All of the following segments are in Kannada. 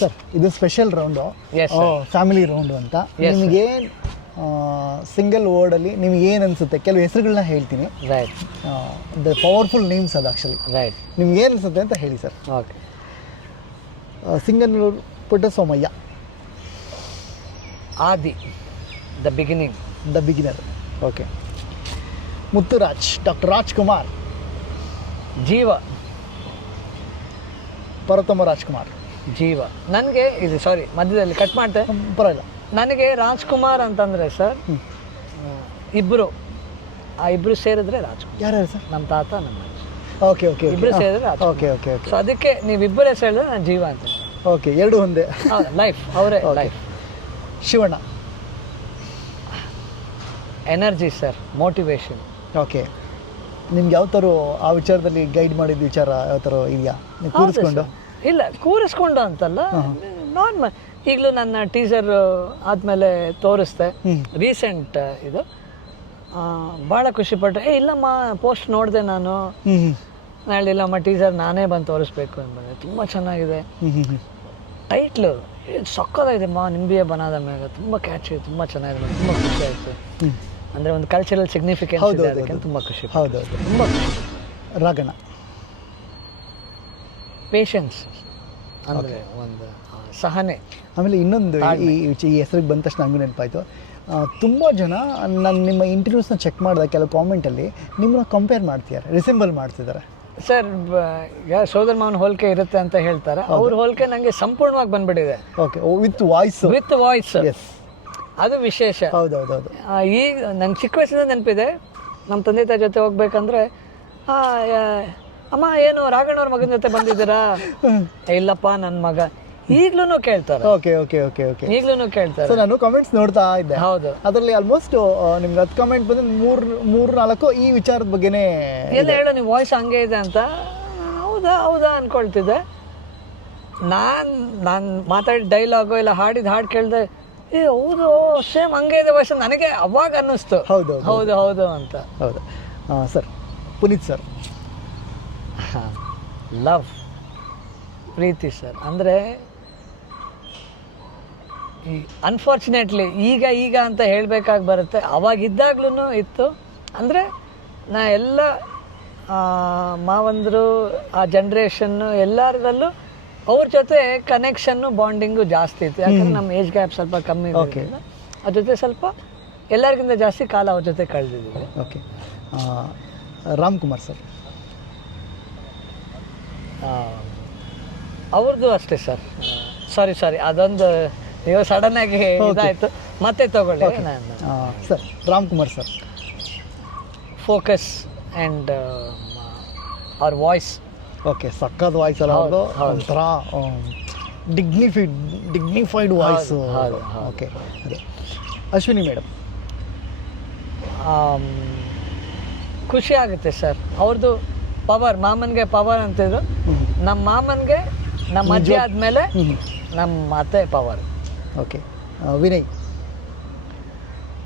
ಸರ್ ಇದು ಸ್ಪೆಷಲ್ ರೌಂಡು ಫ್ಯಾಮಿಲಿ ರೌಂಡು ಅಂತ. ನಿಮಗೆ ಸಿಂಗಲ್ ವರ್ಡಲ್ಲಿ ನಿಮ್ಗೆ ಏನು ಅನಿಸುತ್ತೆ? ಕೆಲವು ಹೆಸರುಗಳನ್ನ ಹೇಳ್ತೀನಿ. ರೈಟ್ ದ ಪವರ್ಫುಲ್ ನೇಮ್ಸ್ ಅದು ಆಕ್ಚುಲಿ ರೈಟ್ ನಿಮ್ಗೆ ಏನು ಅನಿಸುತ್ತೆ ಅಂತ ಹೇಳಿ sir okay Singanur Somaiah Aadi the beginning the beginner okay Mutturaj doctor Rajkumar. ಜೀವ. ಪರತಮ್ಮ ರಾಜ್ಕುಮಾರ್. ಜೀವ. ನನಗೆ ಇದು ಸಾರಿ ಮಧ್ಯದಲ್ಲಿ ಕಟ್ ಮಾಡ್ತೇನೆ ಪರವಾಗಿಲ್ಲ. ನನಗೆ ರಾಜ್ಕುಮಾರ್ ಅಂತಂದರೆ ಸರ್ ಇಬ್ಬರು ಆ ಇಬ್ಬರು ಸೇರಿದ್ರೆ ರಾಜ್ಕುಮಾರ್. ಯಾರ್ಯಾರು ಸರ್ ನಮ್ಮ ತಾತ ನಮ್ಮ. ಓಕೆ ಓಕೆ ಇಬ್ರು ಸೇರಿದ್ರೆ ಓಕೆ ಓಕೆ ಓಕೆ ಸೊ ಅದಕ್ಕೆ ನೀವು ಇಬ್ಬರು ಹೆಸರು ಹೇಳಿದ್ರೆ ನಾನು ಜೀವ ಅಂತ. ಓಕೆ ಎರಡು ಒಂದೇ. ಲೈಫ್ ಅವರೇ. Life Shivanna. Energy sir motivation okay ನಿಮ್ಗೆ ಯಾವ ಥರ ಆ ವಿಚಾರದಲ್ಲಿ ಗೈಡ್ ಮಾಡಿದ ವಿಚಾರ ಯಾವ ಥರ ಇದೆಯಾ? ನೀವು ಕೂರಿಸ್ಕೊಂಡು. ಇಲ್ಲ ಕೂರಿಸ್ಕೊಂಡು ಅಂತಲ್ಲ ನಾರ್ಮಲ್ ಈಗಲೂ ನನ್ನ ಟೀಸರ್ ಆದಮೇಲೆ ತೋರಿಸ್ದೆ ರೀಸೆಂಟ್ ಇದು. ಭಾಳ ಖುಷಿಪಟ್ಟೆ ಏ ಇಲ್ಲಮ್ಮ ಪೋಸ್ಟ್ ನೋಡಿದೆ ನಾನು. ನಾಳೆ ಇಲ್ಲಮ್ಮ ಟೀಸರ್ ನಾನೇ ಬಂದು ತೋರಿಸ್ಬೇಕು ಅಂದ್ಬಂದೆ ತುಂಬ ಚೆನ್ನಾಗಿದೆ. ಟೈಟ್ಲು ಸಕ್ಕದಾಗಿದೆ ಮಾ ನಿಂಬಿಯ ಬನಾದ ಮೇಲೆ ತುಂಬ ಕ್ಯಾಚ್ ತುಂಬ ಚೆನ್ನಾಗಿದೆ ತುಂಬ ಖುಷಿ ಆಯಿತು. ಅಂದರೆ ಒಂದು ಕಲ್ಚರಲ್ ಸಿಗ್ನಿಫಿಕೆನ್ಸ್ ಇದೆ ಅದಕ್ಕೆ. ತುಂಬ ಖುಷಿ ಹೌದು ಹೌದು ತುಂಬ ಖುಷಿ. ರಾಗಣ ಪೇಷನ್ಸ್ ಅಂದರೆ ಒಂದು ಸಹನೆ. ಆಮೇಲೆ ಇನ್ನೊಂದು ಈ ಈ ಹೆಸರಿಗೆ ಬಂದ ತಕ್ಷಣ ನನಗೂ ನೆನಪಾಯಿತು. ತುಂಬ ಜನ ನಾನು ನಿಮ್ಮ ಇಂಟರ್ವ್ಯೂಸ್ನ ಚೆಕ್ ಮಾಡಿದಾಗ ಕೆಲವು ಕಾಮೆಂಟಲ್ಲಿ ನಿಮ್ಮನ್ನ ಕಂಪೇರ್ ಮಾಡ್ತಿದ್ದಾರೆ ರಿಸೆಂಬಲ್ ಮಾಡ್ತಿದ್ದಾರೆ. ಸರ್ ಈಗ ಸೋದರ ಮಾವನ ಹೋಲಿಕೆ ಇರುತ್ತೆ ಅಂತ ಹೇಳ್ತಾರೆ. ಅವ್ರ ಹೋಲಿಕೆ ನನಗೆ ಸಂಪೂರ್ಣವಾಗಿ ಬಂದ್ಬಿಟ್ಟಿದೆ. Okay with voice with voice yes ಅದು ವಿಶೇಷ. ಹೌದು ಹೌದು ಹೌದು ಆ, ಈಗ ನಂಗೆ ಚಿಕ್ಕ ವಯಸ್ಸಿಂದ ನೆನಪಿದೆ. ನಮ್ಮ ತಂದೆ ತಾಯಿ ಜೊತೆ ಹೋಗ್ಬೇಕಂದ್ರೆ ಅಮ್ಮ ಏನು ರಾಘಣ್ಣವ್ರ ಮಗನ ಜೊತೆ ಬಂದಿದ್ದೀರಾ? ಇಲ್ಲಪ್ಪ ನನ್ನ ಮಗ. ಈಗ್ಲೂ ಕೇಳ್ತಾರೆ. Okay okay okay okay. ಈಗ್ಲೂ ಕೇಳ್ತಾರೆ. ಸೊ ನಾನು ಕಮೆಂಟ್ಸ್ ನೋಡ್ತಾ ಇದ್ದೆ. ಹೌದು. ಅದರಲ್ಲಿ ಆಲ್ಮೋಸ್ಟ್ ನಿಮ್ಗೆ ಹತ್ತು ಕಮೆಂಟ್ ಬಂದು ಮೂರ್ ಮೂರ್ ನಾಲ್ಕು ಈ ವಿಚಾರದ ಬಗ್ಗೆನೇ ಎಲ್ಲ ಹೇಳೋ ನೀವು ವಾಯ್ಸ್ ಹಂಗೆ ಇದೆ ಅಂತ. ಹೌದಾ ಹೌದಾ ಅನ್ಕೊಳ್ತಿದ್ದೆ. ನಾನು ನಾನು ಮಾತಾಡಿದ ಡೈಲಾಗು ಇಲ್ಲ ಹಾಡಿದ ಹಾಡು ಕೇಳಿದೆ ಏ ಹೌದು ಸೇಮ್ ಹಂಗೆ ಇದೆ ವಾಯ್ಸ್ ನನಗೆ ಅವಾಗ ಅನ್ನಿಸ್ತು. ಹೌದು ಹೌದು. ಹೌದು ಹೌದು ಅಂತ. ಹೌದು. Sir Puneeth sir. ಲವ್. ಪ್ರೀತಿ ಸರ್. ಅಂದರೆ ಈ ಅನ್ಫಾರ್ಚುನೇಟ್ಲಿ ಈಗ ಈಗ ಅಂತ ಹೇಳಬೇಕಾಗಿ ಬರುತ್ತೆ. ಅವಾಗಿದ್ದಾಗ್ಲೂ ಇತ್ತು. ಅಂದರೆ ನಾ ಎಲ್ಲ ಮಾವಂದರು ಆ ಜನ್ರೇಷನ್ನು ಎಲ್ಲರದಲ್ಲೂ ಅವ್ರ ಜೊತೆ ಕನೆಕ್ಷನ್ನು ಬಾಂಡಿಂಗು ಜಾಸ್ತಿ ಇತ್ತು. ಯಾಕಂದ್ರೆ ನಮ್ಮ ಏಜ್ ಗ್ಯಾಪ್ ಸ್ವಲ್ಪ ಕಮ್ಮಿ ಓಕೆ ಅದ್ರ ಜೊತೆ ಸ್ವಲ್ಪ ಎಲ್ಲರಿಗಿಂತ ಜಾಸ್ತಿ ಕಾಲ ಅವ್ರ ಜೊತೆ ಕಳೆದಿದ್ದೀವಿ. Okay Ram Kumar sir. ಅವ್ರದ್ದು ಅಷ್ಟೇ ಸರ್ ಸಾರಿ ಸಾರಿ ಅದೊಂದು ನೀವು ಸಡನ್ ಆಗಿ ಇದಾಯ್ತು. ಮತ್ತೆ ತಗೊಳ್ಳಿ. ನಾನು sir Ram Kumar sir focus and ಅವ್ರ ವಾಯ್ಸ್ ಓಕೆ ಸಕ್ಕದ ವಾಯ್ಸ್ ಅಲ್ಲ ಅವ್ರದ್ದು ಒಂಥರ ಡಿಗ್ನಿಫೈಡ್ ಡಿಗ್ನಿಫೈಡ್ ವಾಯ್ಸ್ ಓಕೆ ಅದೇ. ಅಶ್ವಿನಿ ಮೇಡಮ್. ಖುಷಿ ಆಗುತ್ತೆ ಸರ್ ಅವ್ರದ್ದು ಪವರ್ ಮಾಮನ್ಗೆ ಪವರ್ ಅಂತಿದ್ರು ನಮ್ಮ ಮಾಮನ್ಗೆ ನಮ್ಮ ಅಜ್ಜಿ ಆದಮೇಲೆ ನಮ್ಮ ಅತ್ತೆ ಪವರ್. ಓಕೆ. ವಿನಯ್.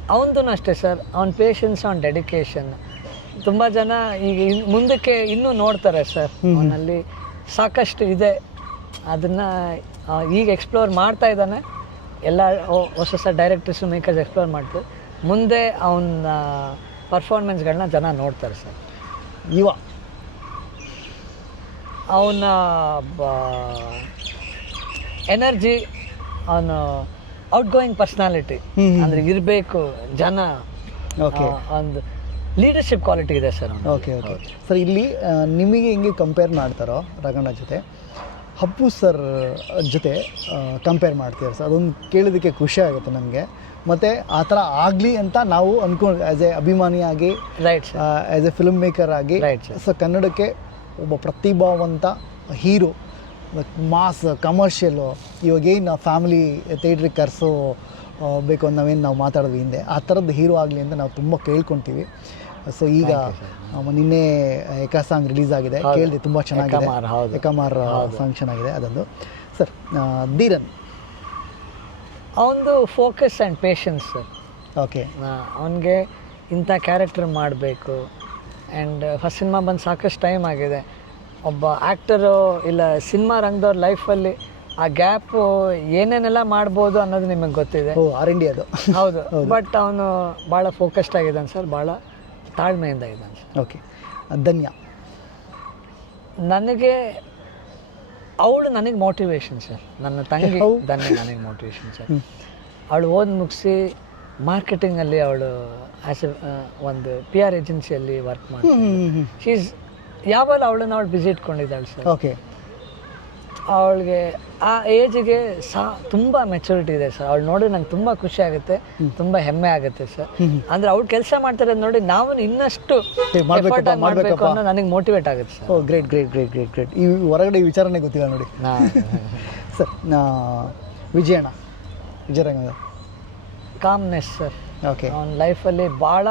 ಅವನದು ಅಷ್ಟೇ ಸರ್ ಅವನ ಪೇಷನ್ಸ್ ಅವನ ಡೆಡಿಕೇಶನ್ ತುಂಬ ಜನ ಈಗ ಮುಂದಕ್ಕೆ ಇನ್ನೂ ನೋಡ್ತಾರೆ ಸರ್ ಅವನಲ್ಲಿ ಸಾಕಷ್ಟು ಇದೆ. ಅದನ್ನು ಈಗ ಎಕ್ಸ್ಪ್ಲೋರ್ ಮಾಡ್ತಾ ಇದ್ದಾನೆ. ಎಲ್ಲ ಹೊಸ ಹೊಸ ಡೈರೆಕ್ಟರ್ಸು ಮೇಕರ್ಸ್ ಎಕ್ಸ್ಪ್ಲೋರ್ ಮಾಡ್ತಾರೆ ಮುಂದೆ ಅವನ ಪರ್ಫಾರ್ಮೆನ್ಸ್ಗಳನ್ನ ಜನ ನೋಡ್ತಾರೆ ಸರ್. ಯುವ ಅವನ ಎನರ್ಜಿ ಅವನು ಔಟ್ ಗೋಯಿಂಗ್ ಪರ್ಸ್ನಾಲಿಟಿ. ಅಂದರೆ ಇರಬೇಕು ಜನ. ಓಕೆ ಒಂದು ಲೀಡರ್ಶಿಪ್ ಕ್ವಾಲಿಟಿ ಇದೆ ಸರ್ ಓಕೆ ಓಕೆ ಸರ್ ಇಲ್ಲಿ ನಿಮಗೆ ಹೆಂಗೆ ಕಂಪೇರ್ ಮಾಡ್ತಾರೋ ರಗಣ್ಣ ಜೊತೆ ಹಪ್ಪು ಸರ್ ಜೊತೆ ಕಂಪೇರ್ ಮಾಡ್ತೀರ ಸರ್ ಅದೊಂದು ಕೇಳೋದಕ್ಕೆ ಖುಷಿ ಆಗುತ್ತೆ ನಮಗೆ. ಮತ್ತು ಆ ಥರ ಆಗಲಿ ಅಂತ ನಾವು ಅಂದ್ಕೊಂಡು as a ಅಭಿಮಾನಿಯಾಗಿ right as a film maker ಆಗಿ ರೈಟ್. ಸೊ ಕನ್ನಡಕ್ಕೆ ಒಬ್ಬ ಪ್ರತಿಭಾವಂತ ಹೀರೋ ಮಾಸ್ ಕಮರ್ಷಿಯಲು ಇವಾಗೇನು ಫ್ಯಾಮಿಲಿ ಥಿಯೇಟ್ರಿಗೆ ಕರೆಸೋ ಬೇಕು ಅಂತ ನಾವೇನು ನಾವು ಮಾತಾಡೋದು ಹಿಂದೆ. ಆ ಥರದ್ದು ಹೀರೋ ಆಗಲಿ ಅಂತ ನಾವು ತುಂಬ ಕೇಳ್ಕೊತೀವಿ. ಸೊ ಈಗ ನಿನ್ನೆ ಏಕಾ ಸಾಂಗ್ ರಿಲೀಸ್ ಆಗಿದೆ. ಕೇಳಿದೆ ತುಂಬ ಚೆನ್ನಾಗಿದೆ. ಏಕಮಾರ್ ಸಾಂಗ್ ಚೆನ್ನಾಗಿದೆ ಅದೊಂದು. ಸರ್ ಧೀರನ್ ಅವನದು focus and patience sir okay ಅವನಿಗೆ ಇಂಥ ಕ್ಯಾರೆಕ್ಟರ್ ಮಾಡಬೇಕು. ಆ್ಯಂಡ್ ಫಸ್ಟ್ ಸಿನಿಮಾ ಬಂದು ಸಾಕಷ್ಟು ಟೈಮ್ ಆಗಿದೆ. ಒಬ್ಬ ಆ್ಯಕ್ಟರು ಇಲ್ಲ ಸಿನಿಮಾ ರಂಗದವ್ರ ಲೈಫಲ್ಲಿ ಆ ಗ್ಯಾಪು ಏನೇನೆಲ್ಲ ಮಾಡ್ಬೋದು ಅನ್ನೋದು ನಿಮಗೆ ಗೊತ್ತಿದೆ. ಓ ಆರ್ ಇಂಡಿ ಅದು ಹೌದು. ಬಟ್ ಅವನು ಭಾಳ ಫೋಕಸ್ಡ್ ಆಗಿದ್ದಾನೆ ಸರ್ ಭಾಳ ತಾಳ್ಮೆಯಿಂದ ಇದ್ದಾನೆ ಸರ್. ಓಕೆ. ಧನ್ಯ. ನನಗೆ ಅವಳು ನನಗೆ ಮೋಟಿವೇಶನ್ ಸರ್. ನನ್ನ ತಂಗಿ ಧನ್ಯ ನನಗೆ ಮೋಟಿವೇಶನ್ ಸರ್. ಅವಳು ಓದಿ ಮುಗಿಸಿ ಮಾರ್ಕೆಟಿಂಗಲ್ಲಿ ಅವಳು ಆ್ಯಸ್ ಎ ಒಂದು ಪಿ ಆರ್ ಏಜೆನ್ಸಿಯಲ್ಲಿ ವರ್ಕ್ ಮಾಡ್ತೀನಿ ಶೀಸ್ ಯಾವಾಗ ಅವಳನ್ನ ಅವಳು ಬಿಸಿ ಇಟ್ಕೊಂಡಿದ್ದಾಳೆ ಸರ್ ಓಕೆ ಅವಳಿಗೆ ಆ ಏಜ್ಗೆ ಸಾ ತುಂಬ ಮೆಚುರಿಟಿ ಇದೆ ಸರ್ ಅವಳು ನೋಡಿ ನಂಗೆ ತುಂಬ ಖುಷಿ ಆಗುತ್ತೆ ತುಂಬ ಹೆಮ್ಮೆ ಆಗುತ್ತೆ ಸರ್ ಅಂದರೆ ಅವ್ಳು ಕೆಲಸ ಮಾಡ್ತಾರೆ ನೋಡಿ ನಾವು ಇನ್ನಷ್ಟು ಮಾಡ್ಬೇಕು. ಅನ್ನೋ ನನಗೆ ಮೋಟಿವೇಟ್ ಆಗುತ್ತೆ sir oh great great great great great ಈ ಹೊರಗಡೆ ವಿಚಾರಣೆ ವಿಚಾರನೇ ಗೊತ್ತಿಲ್ಲ ನೋಡಿ. ನಾ sir Vijayanna Vijayaranga calmness sir okay ಅವನ ಲೈಫಲ್ಲಿ ಭಾಳ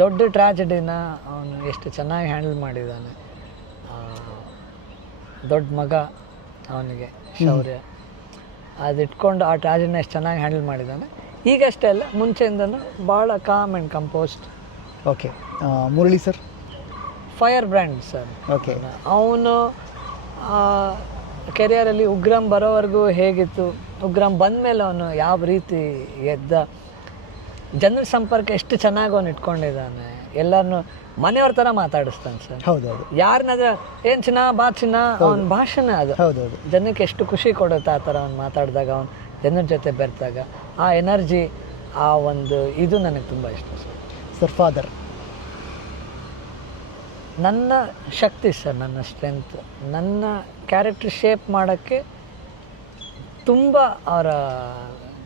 ದೊಡ್ಡ ಟ್ರಾಜಿಡಿನ ಅವನು ಎಷ್ಟು ಚೆನ್ನಾಗಿ ಹ್ಯಾಂಡಲ್ ಮಾಡಿದ್ದಾನೆ. ದೊಡ್ಡ ಮಗ ಅವನಿಗೆ ಶೌರ್ಯ. ಅದಿಟ್ಕೊಂಡು ಆ ಟ್ರಾಜಿಡಿನ ಎಷ್ಟು ಚೆನ್ನಾಗಿ ಹ್ಯಾಂಡಲ್ ಮಾಡಿದ್ದಾನೆ. ಈಗಷ್ಟೇ ಅಲ್ಲ ಮುಂಚೆಯಿಂದನೂ ಭಾಳ calm and composed okay Murali sir fire brand sir okay ಅವನು ಕೆರಿಯರಲ್ಲಿ ಉಗ್ರಂ ಬರೋವರೆಗೂ ಹೇಗಿತ್ತು ಉಗ್ರಂ ಬಂದಮೇಲೆ ಅವನು ಯಾವ ರೀತಿ ಎದ್ದ ಜನರ ಸಂಪರ್ಕ ಎಷ್ಟು ಚೆನ್ನಾಗಿ ಅವನು ಇಟ್ಕೊಂಡಿದ್ದಾನೆ ಎಲ್ಲರನ್ನು ಮನೆಯವ್ರ ಥರ ಮಾತಾಡಿಸ್ತಾನೆ ಸರ್. ಹೌದೌದು. ಯಾರನ್ನಾದ್ರೆ ಏನು ಚಿನ್ನ ಬಾ ಚಿನ್ನ ಅವನ ಭಾಷಣ ಅದು. ಹೌದು ಹೌದು ಜನಕ್ಕೆ ಎಷ್ಟು ಖುಷಿ ಕೊಡುತ್ತೆ ಆ ಥರ ಅವ್ನು ಮಾತಾಡಿದಾಗ ಅವ್ನು ಜನರ ಜೊತೆ ಬೆರೆತಾಗ. ಆ ಎನರ್ಜಿ ಆ ಒಂದು ಇದು ನನಗೆ ತುಂಬ ಇಷ್ಟ ಸರ್. ಸರ್ ಫಾದರ್ ನನ್ನ ಶಕ್ತಿ ಸರ್ ನನ್ನ ಸ್ಟ್ರೆಂತ್ ನನ್ನ ಕ್ಯಾರೆಕ್ಟರ್ ಶೇಪ್ ಮಾಡೋಕ್ಕೆ ತುಂಬ ಅವರ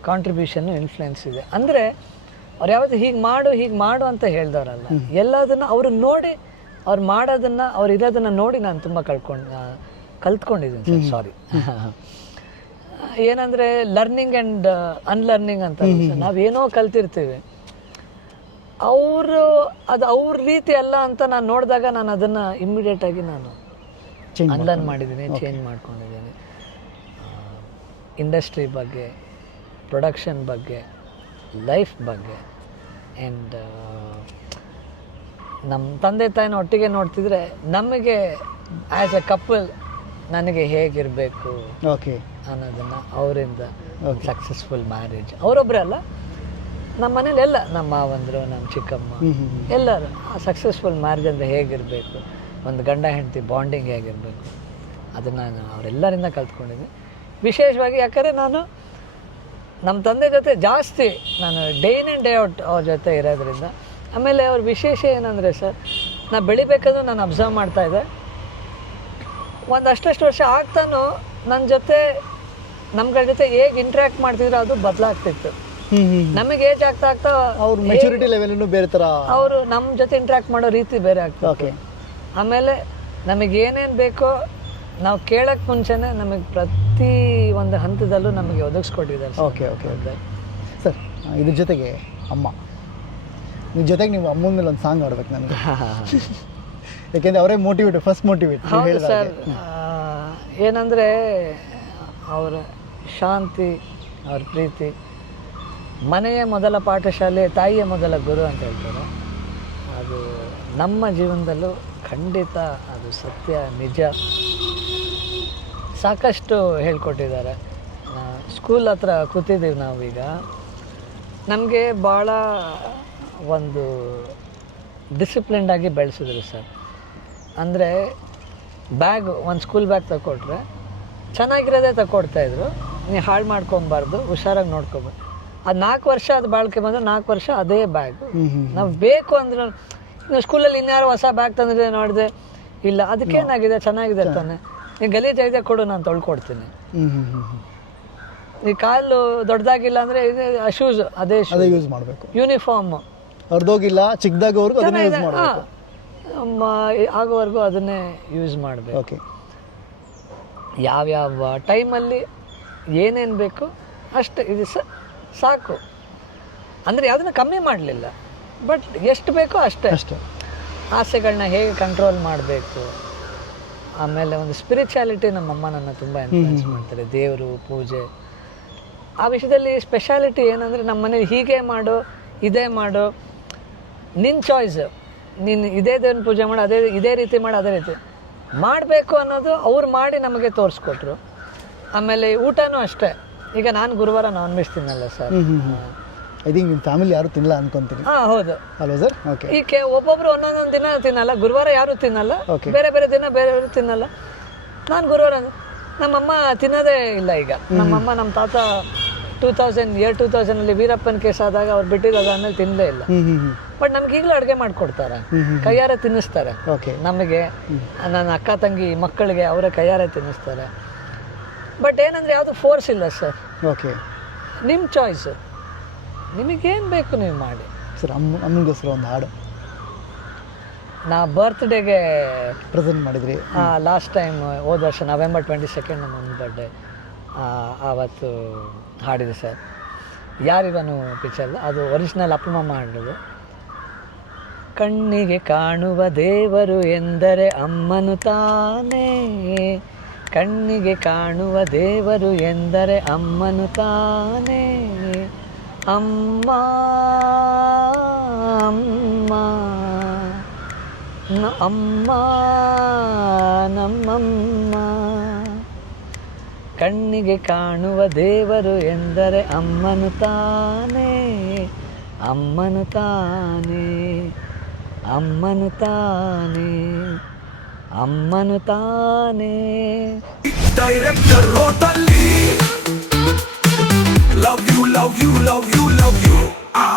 ಕಾಂಟ್ರಿಬ್ಯೂಷನ್ನು ಇನ್ಫ್ಲುಯೆನ್ಸ್ ಇದೆ. ಅಂದರೆ ಅವ್ರು ಯಾವತ್ತು ಹೀಗೆ ಮಾಡು ಹೀಗೆ ಮಾಡು ಅಂತ ಹೇಳ್ದವ್ರಲ್ಲ. ಎಲ್ಲದನ್ನು ಅವರು ನೋಡಿ ಅವ್ರು ಮಾಡೋದನ್ನ ಅವ್ರು ಇರೋದನ್ನ ನೋಡಿ ನಾನು ತುಂಬ ಕಳ್ಕೊಂಡು ಕಲ್ತ್ಕೊಂಡಿದ್ದೀನಿ ಸರ್ ಸಾರಿ ಏನಂದರೆ ಲರ್ನಿಂಗ್ ಆ್ಯಂಡ್ ಅನ್ಲರ್ನಿಂಗ್ ಅಂತ ನಾವೇನೋ ಕಲ್ತಿರ್ತೀವಿ. ಅವರು ಅದು ಅವ್ರ ರೀತಿ ಅಲ್ಲ ಅಂತ ನಾನು ನೋಡಿದಾಗ ನಾನು ಅದನ್ನು ಇಮ್ಮಿಡಿಯೇಟಾಗಿ ನಾನು ಅನ್ಲರ್ನ್ ಮಾಡಿದ್ದೀನಿ ಚೇಂಜ್ ಮಾಡ್ಕೊಂಡಿದ್ದೀನಿ ಇಂಡಸ್ಟ್ರಿ ಬಗ್ಗೆ ಪ್ರೊಡಕ್ಷನ್ ಬಗ್ಗೆ ಲೈಫ್ ಬಗ್ಗೆ. ಆ್ಯಂಡ್ ನಮ್ಮ ತಂದೆ ತಾಯಿನ ಒಟ್ಟಿಗೆ ನೋಡ್ತಿದ್ರೆ ನಮಗೆ ಆ್ಯಸ್ ಎ ಕಪಲ್ ನನಗೆ ಹೇಗಿರಬೇಕು ಓಕೆ ಅನ್ನೋದನ್ನು ಅವರಿಂದ ಸಕ್ಸಸ್ಫುಲ್ ಮ್ಯಾರೇಜ್ ಅವರೊಬ್ಬರೇ ಅಲ್ಲ ನಮ್ಮ ಮನೇಲಿ ಎಲ್ಲ ನಮ್ಮ ಮಾವಂದರು ನಮ್ಮ ಚಿಕ್ಕಮ್ಮ ಎಲ್ಲರೂ ಆ ಸಕ್ಸಸ್ಫುಲ್ ಮ್ಯಾರೇಜ್ ಅಂದರೆ ಹೇಗಿರಬೇಕು ಒಂದು ಗಂಡ ಹೆಂಡತಿ ಬಾಂಡಿಂಗ್ ಹೇಗಿರಬೇಕು ಅದನ್ನು ನಾನು ಅವರೆಲ್ಲರಿಂದ ಕಲ್ತ್ಕೊಂಡಿದ್ದೀನಿ. ವಿಶೇಷವಾಗಿ ಯಾಕಂದರೆ ನಾನು ನಮ್ಮ ತಂದೆ ಜೊತೆ ಜಾಸ್ತಿ ನಾನು day in and day out ಅವ್ರ ಜೊತೆ ಇರೋದ್ರಿಂದ. ಆಮೇಲೆ ಅವ್ರ ವಿಶೇಷ ಏನಂದರೆ ಸರ್ ನಾ ಬೆಳಿಬೇಕಾದ್ರೂ ನಾನು ಅಬ್ಸರ್ವ್ ಮಾಡ್ತಾಯಿದ್ದೆ ಒಂದು ಅಷ್ಟಷ್ಟು ವರ್ಷ ಆಗ್ತಾನೂ ನನ್ನ ಜೊತೆ ನಮ್ಗಳ ಜೊತೆ ಹೇಗೆ ಇಂಟ್ರ್ಯಾಕ್ಟ್ ಮಾಡ್ತಿದ್ರು ಅದು ಬದಲಾಗ್ತಿತ್ತು. ನಮಗೆ ಏಜ್ ಆಗ್ತಾ ಆಗ್ತಾ ಅವ್ರ ಮೆಚುರಿಟಿ ಲೆವೆಲ್ ಬೇರೆ ಥರ ಅವರು ನಮ್ಮ ಜೊತೆ ಇಂಟ್ರ್ಯಾಕ್ಟ್ ಮಾಡೋ ರೀತಿ ಬೇರೆ ಆಗ್ತದೆ ಓಕೆ ಆಮೇಲೆ ನಮಗೆ ಏನೇನು ಬೇಕೋ ನಾವು ಕೇಳಕ್ಕೆ ಮುಂಚೆನೇ ನಮಗೆ ಪ್ರತಿ ಒಂದು ಹಂತದಲ್ಲೂ ನಮಗೆ ಒದಗಿಸ್ಕೊಟ್ಟಿದ್ದಾರೆ. Okay okay okay. ಸರ್ ಇದ್ರ ಜೊತೆಗೆ ಅಮ್ಮ. ನಿಮ್ಮ ಜೊತೆಗೆ ನೀವು ಅಮ್ಮನ ಮೇಲೆ ಒಂದು ಸಾಂಗ್ ಆಡ್ಬೇಕು ನನಗೆ. ಯಾಕೆಂದರೆ ಅವರೇ ಮೋಟಿವೇಟ್ ಫಸ್ಟ್ ಮೋಟಿವೇಟ್ ಸರ್. ಏನಂದರೆ ಅವರ ಶಾಂತಿ ಅವ್ರ ಪ್ರೀತಿ. ಮನೆಯ ಮೊದಲ ಪಾಠಶಾಲೆ ತಾಯಿಯ ಮೊದಲ ಗುರು ಅಂತ ಹೇಳ್ತಾರೆ. ಅದು ನಮ್ಮ ಜೀವನದಲ್ಲೂ ಖಂಡಿತ ಅದು ಸತ್ಯ, ನಿಜ. ಸಾಕಷ್ಟು ಹೇಳ್ಕೊಟ್ಟಿದ್ದಾರೆ. ಸ್ಕೂಲ್ ಹತ್ರ ಕೂತಿದ್ದೀವಿ ನಾವೀಗ. ನಮಗೆ ಭಾಳ ಒಂದು ಡಿಸಿಪ್ಲಿನ್ಡಾಗಿ ಬೆಳೆಸಿದ್ರು ಸರ್. ಅಂದರೆ ಬ್ಯಾಗ್ ಒಂದು ಸ್ಕೂಲ್ ಬ್ಯಾಗ್ ತಗೊಟ್ರೆ ಚೆನ್ನಾಗಿರೋದೇ ತಗೊಡ್ತಾಯಿದ್ರು ನೀವು ಹಾಳು ಮಾಡ್ಕೊಬಾರ್ದು, ಹುಷಾರಾಗಿ ನೋಡ್ಕೊಬಾರ್ದು ಅದು ನಾಲ್ಕು ವರ್ಷ ಅದು ಬಾಳ್ಕೆ ಬಂದ್ರೆ ನಾಲ್ಕು ವರ್ಷ ಅದೇ ಬ್ಯಾಗ್ ನಾವು ಬೇಕು ಅಂದ್ರೆ ಸ್ಕೂಲ್ ಸ್ಕೂಲಲ್ಲಿ ಇನ್ಯಾರು ಹೊಸ ಬ್ಯಾಗ್ ತಂದಿದೆ ನೋಡಿದೆ ಇಲ್ಲ. ಅದಕ್ಕೇನಾಗಿದೆ ಚೆನ್ನಾಗಿದೆ ತಾನೆ. ನೀವು ಗಲೀಜಾಗಿದೆ ಕೊಡು ನಾನು ತೊಳ್ಕೊಡ್ತೀನಿ. ಈ ಕಾಲು ದೊಡ್ಡದಾಗಿಲ್ಲ ಅಂದ್ರೆ ಇದು ಶೂಸ್ ಅದೇ ಅದೇ ಯೂಸ್ ಮಾಡಬೇಕು. ಯೂನಿಫಾರ್ಮ್ ಅರ್ಧೋಗಿಲ್ಲ ಚಿಕ್ಕದಾಗೋವರೆಗೂ ಅದನ್ನೇ ಯೂಸ್ ಮಾಡಬೇಕು. ಆಗೋವರೆಗೂ ಅದನ್ನೇ ಯೂಸ್ ಮಾಡಬೇಕು. ಓಕೆ ಯಾವ್ಯಾವ ಟೈಮಲ್ಲಿ ಏನೇನು ಬೇಕು ಅಷ್ಟು. ಇದು ಸ ಸಾಕು. ಅಂದರೆ ಯಾವುದನ್ನು ಕಮ್ಮಿ ಮಾಡಲಿಲ್ಲ. ಬಟ್ ಎಷ್ಟು ಬೇಕೋ ಅಷ್ಟೇ. ಅಷ್ಟೇ. ಆಸೆಗಳನ್ನ ಹೇಗೆ ಕಂಟ್ರೋಲ್ ಮಾಡಬೇಕು? ಆಮೇಲೆ ಒಂದು ಸ್ಪಿರಿಚುಯಾಲಿಟಿ ನಮ್ಮ ಅಮ್ಮನನ್ನು ತುಂಬ ಎನ್ಕರೇಜ್ ಮಾಡ್ತಾರೆ. ದೇವರು ಪೂಜೆ. ಆ ವಿಷಯದಲ್ಲಿ ಸ್ಪೆಷಾಲಿಟಿ ಏನಂದರೆ ನಮ್ಮ ಮನೇಲಿ ಹೀಗೆ ಮಾಡು ಇದೇ ಮಾಡು. ನಿನ್ನ ಚಾಯ್ಸ್ ನೀನು ಇದೇ ದೇವ್ರನ್ನ ಪೂಜೆ ಮಾಡು ಅದೇ ಇದೇ ರೀತಿ ಮಾಡು ಅದೇ ರೀತಿ. ಮಾಡಬೇಕು ಅನ್ನೋದು ಅವ್ರು ಮಾಡಿ ನಮಗೆ ತೋರಿಸ್ಕೊಟ್ರು. ಆಮೇಲೆ ಊಟನೂ ಅಷ್ಟೇ. ಈಗ ನಾನು ಗುರುವಾರ ನಾನ್ ವೆಜ್ ತಿನ್ನಲ್ಲ ಸರ್ ಐ ಥಿಂಕ್ ನಿಮ್ಮ ಫ್ಯಾಮಿಲಿ ಯಾರು ತಿನ್ನಲ್ಲ ಅನ್ಕೊಂತೀನಿ. ಹಾಂ ಹೌದು. ಅಲ್ವಾ ಸರ್ ಓಕೆ ಈಕೆ ಒಬ್ಬೊಬ್ರು ಒಂದೊಂದೊಂದು ದಿನ ತಿನ್ನಲ್ಲ ಗುರುವಾರ ಯಾರು ತಿನ್ನಲ್ಲ Okay. ಬೇರೆ ಬೇರೆ ದಿನ ಬೇರೆ ಬೇರೆ ತಿನ್ನಲ್ಲ. ನಾನು ಗುರುವಾರ ನಮ್ಮಮ್ಮ ತಿನ್ನೋದೇ ಇಲ್ಲ ಈಗ. ನಮ್ಮಮ್ಮ ನಮ್ಮ ತಾತ ಟೂ ತೌಸಂಡ್ ಇಯರ್ ಟೂ ತೌಸಂಡಲ್ಲಿ ವೀರಪ್ಪನ ಕೇಸ್ ಆದಾಗ ಅವ್ರು ಬಿಟ್ಟಿರೋದು ಆಮೇಲೆ ತಿನ್ನಲೇ ಇಲ್ಲ. ಹ್ಞೂ ಹ್ಞೂ ಹ್ಞೂ ಬಟ್ ನಮ್ಗೆ ಈಗಲೂ ಅಡುಗೆ ಮಾಡಿಕೊಡ್ತಾರೆ. ಕೈಯಾರೆ ತಿನ್ನಿಸ್ತಾರೆ. ಓಕೆ ನಮಗೆ ನನ್ನ ಅಕ್ಕ ತಂಗಿ ಮಕ್ಕಳಿಗೆ ಅವರ ಕೈಯಾರೆ ತಿನ್ನಿಸ್ತಾರೆ. ಬಟ್ ಏನಂದರೆ ಯಾವುದು ಫೋರ್ಸ್ ಇಲ್ಲ ಸರ್ ಓಕೆ ನಿಮ್ಮ ಚಾಯ್ಸ್ ನಿಮಗೇನು ಬೇಕು ನೀವು ಮಾಡಿ? ಸರ್ ಅಮ್ಮ ಅಮ್ಮನಿಗೋಸ್ಕರ ಒಂದು ಹಾಡು. ನಾ ಬರ್ತ್ಡೇಗೆ ಪ್ರೆಸೆಂಟ್ ಮಾಡಿದ್ರಿ. ಲಾಸ್ಟ್ ಟೈಮ್ ಹೋದ ವರ್ಷ ನವೆಂಬರ್ ಟ್ವೆಂಟಿ ಸೆಕೆಂಡ್ ನಮ್ಮ ಬರ್ಡೇ ಆವತ್ತು ಹಾಡಿದೆ ಸರ್ ಯಾರಿವನು ಪಿಕ್ಚರ್ ಅದು ಒರಿಜಿನಲ್ ಅಪ್ಪಮಮ್ಮ ಮಾಡಿದ್ರು ಕಣ್ಣಿಗೆ ಕಾಣುವ ದೇವರು ಎಂದರೆ ಅಮ್ಮನು ತಾನೇ. ಕಣ್ಣಿಗೆ ಕಾಣುವ ದೇವರು ಎಂದರೆ ಅಮ್ಮನು ತಾನೇ. ಅಮ್ಮ ಅಮ್ಮ. ಅಮ್ಮ, ನಮ್ಮಮ್ಮ. ಕಣ್ಣಿಗೆ ಕಾಣುವ ದೇವರು ಎಂದರೆ ಅಮ್ಮನು ತಾನೇ. ಅಮ್ಮನು ತಾನೇ. ಅಮ್ಮನು ತಾನೇ. ಅಮ್ಮನು ತಾನೇ director ರೋಟಲ್ಲಿ love you love you love you love you ಆ